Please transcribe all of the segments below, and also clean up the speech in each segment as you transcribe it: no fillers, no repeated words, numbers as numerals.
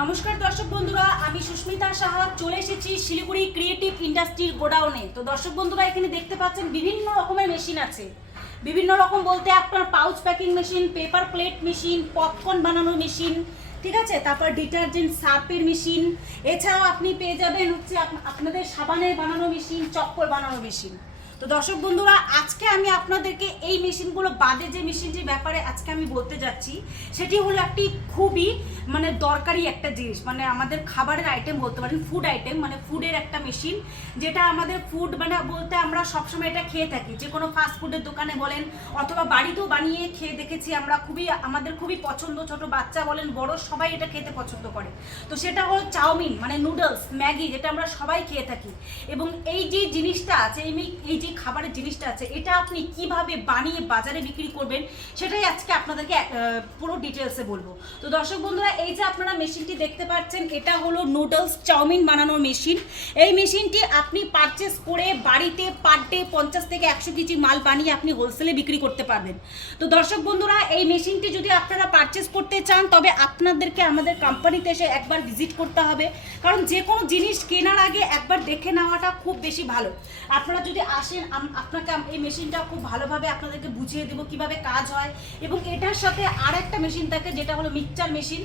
নমস্কার দর্শক বন্ধুরা, আমি সুস্মিতা সাহা চলে এসেছি শিলিগুড়ি ক্রিয়েটিভ ইন্ডাস্ট্রির গোডাউনে। তো দর্শক বন্ধুরা, এখানে দেখতে পাচ্ছেন বিভিন্ন রকমের মেশিন আছে। বিভিন্ন রকম বলতে আপনার pouch packing machine, paper plate machine, popcorn বানানোর মেশিন, ঠিক আছে, তারপর ডিটারজেন্ট সার্ফের মেশিন, এছাড়াও আপনি পেয়ে যাবেন হচ্ছে আপনাদের সাবানের বানানো মেশিন, চপ্পল বানানো মেশিন। তো দর্শক বন্ধুরা, আজকে আমি আপনাদেরকে এই মেশিনগুলো বাদে যে মেশিনটির ব্যাপারে আজকে আমি বলতে যাচ্ছি সেটি হলো একটি খুবই দরকারি একটা জিনিস, আমাদের খাবারের আইটেম বলতে পারেন, ফুড আইটেম, ফুডের একটা মেশিন, যেটা আমাদের ফুড বলতে আমরা সবসময় এটা খেয়ে থাকি, যে কোনো ফাস্ট ফুডের দোকানে বলেন অথবা বাড়িতেও বানিয়ে খেয়ে দেখেছি আমরা, আমাদের খুবই পছন্দ, ছোট বাচ্চা বলেন বড় সবাই এটা খেতে পছন্দ করে। তো সেটা হলো চাউমিন, নুডলস, ম্যাগি, যেটা আমরা সবাই খেয়ে থাকি। এবং এই যে জিনিসটা আছে, এই যে খাবারের জিনিসটা আছে, এটা আপনি কিভাবে বানিয়ে বাজারে বিক্রি করবেন সেটাই আজকে আপনাদেরকে পুরো ডিটেলসে বলবো। তো দর্শক বন্ধুরা, এই যে আপনারা মেশিনটি দেখতে পাচ্ছেন, এটা হলো নুডলস চাউমিন বানানোর মেশিন। এই মেশিনটি আপনি পারচেস করে বাড়িতে পার ডে 50 থেকে 100 কেজি মাল বানিয়ে আপনি হোলসেলে বিক্রি করতে পারবেন। তো দর্শক বন্ধুরা, এই মেশিনটি যদি আপনারা পারচেস করতে চান তবে আপনাদেরকে আমাদের কোম্পানিতে এসে একবার ভিজিট করতে হবে, কারণ যে কোনো জিনিস কেনার আগে একবার দেখে নেওয়াটা খুব বেশি ভালো। আপনারা যদি আসেন, আপনাকে এই মেশিনটা খুব ভালোভাবে আপনাদেরকে বুঝিয়ে দেবো কিভাবে কাজ হয়। এবং এটার সাথে আর একটা মেশিন থাকে যেটা হলো মিক্সচার মেশিন,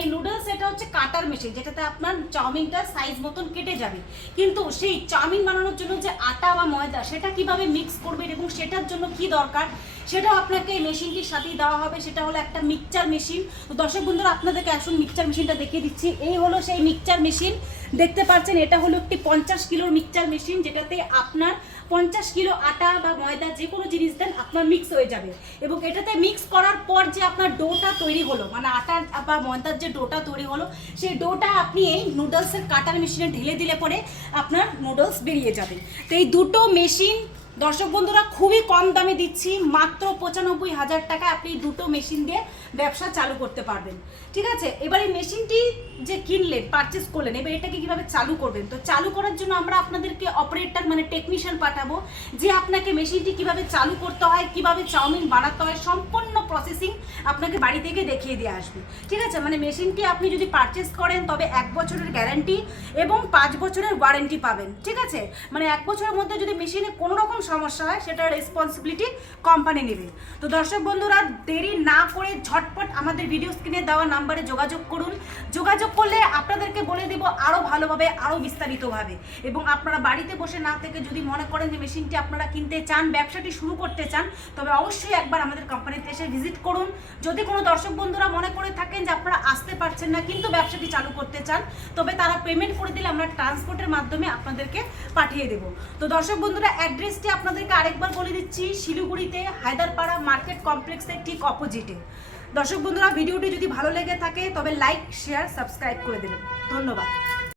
এই নুডলস এটা হচ্ছে কাটার মেশিন, যেটাতে আপনার চাউমিনটা সাইজ মতন কেটে যাবে। কিন্তু সেই চাউমিন বানানোর জন্য যে আটা বা ময়দা সেটা কিভাবে মিক্স করবেন এবং সেটার জন্য কি দরকার সেটাও আপনাকে এই মেশিনটির সাথেই দেওয়া হবে। সেটা হলো একটা মিক্সচার মেশিন। তো দর্শক বন্ধুরা, আপনাদেরকে আসুন মিক্সচার মেশিনটা দেখিয়ে দিচ্ছি। এই হলো সেই মিক্সচার মেশিন, দেখতে পাচ্ছেন এটা হলো একটি 50 কিলোর মিক্সচার মেশিন, যেটাতে আপনার 50 কিলো আটা বা ময়দা যে কোনো জিনিস দেন আপনার মিক্স হয়ে যাবে। এবং এটাতে মিক্স করার পর যে আপনার ডোটা তৈরি হলো, আটা বা ময়দার যে ডোটা তৈরি হলো, সেই ডোটা আপনি এই নুডলসের কাটার মেশিনে ঢেলে দিলে পরে আপনার নুডলস বেরিয়ে যাবে। তো এই দুটো মেশিন দর্শক বন্ধুরা খুবই কম দামে দিচ্ছি, মাত্র 95,000 টাকা আপনি দুটো মেশিন দিয়ে ব্যবসা চালু করতে পারবেন। ঠিক আছে, এবার এই মেশিনটি যে কিনলেন, পারচেস করলেন, এবার এটাকে কিভাবে চালু করবেন। তো চালু করার জন্য আমরা আপনাদেরকে অপারেটর টেকনিশিয়ান পাঠাবো, যে আপনাকে মেশিনটি কিভাবে চালু করতে হয়, কিভাবে চাউমিন বানাতে হয়, সম্পূর্ণ প্রসেসিং আপনাকে বাড়ি থেকে দেখিয়ে দিয়ে আসবে। ঠিক আছে, মেশিনটি আপনি যদি পারচেস করেন তবে 1 বছরের গ্যারান্টি এবং 5 বছরের ওয়ারেন্টি পাবেন। ঠিক আছে, 1 বছরের মধ্যে যদি মেশিনে কোনো রকম সমস্যা হয় সেটার রেসপন্সিবিলিটি কোম্পানি নেবে। তো দর্শক বন্ধুরা, দেরি না করে ঝটপট আমাদের ভিডিও স্ক্রিনে দেওয়া নাম্বারে যোগাযোগ করুন। যোগাযোগ করলে আপনাদেরকে বলে দেব আরও ভালোভাবে, আরও বিস্তারিতভাবে। এবং আপনারা বাড়িতে বসে না থেকে যদি মনে করেন যে মেশিনটি আপনারা কিনতে চান, ব্যবসাটি শুরু করতে চান, তবে অবশ্যই একবার আমাদের কোম্পানিতে এসে ভিজিট করুন। যদি কোনো দর্শক বন্ধুরা মনে করে থাকেন যে আপনারা আসতে পারছেন না কিন্তু ব্যবসাটি চালু করতে চান, তবে তারা পেমেন্ট করে দিলে আমরা ট্রান্সপোর্টের মাধ্যমে আপনাদেরকে পাঠিয়ে দেব। তো দর্শক বন্ধুরা, অ্যাড্রেসটি আপনাদেরকে আরেকবার বলে দিচ্ছি, শিলিগুড়িতে হায়দারপাড়া মার্কেট কমপ্লেক্সের ঠিক অপোজিটে। দর্শক বন্ধুরা, ভিডিওটি যদি ভালো লেগে থাকে তবে লাইক, শেয়ার, সাবস্ক্রাইব করে দেবেন। ধন্যবাদ।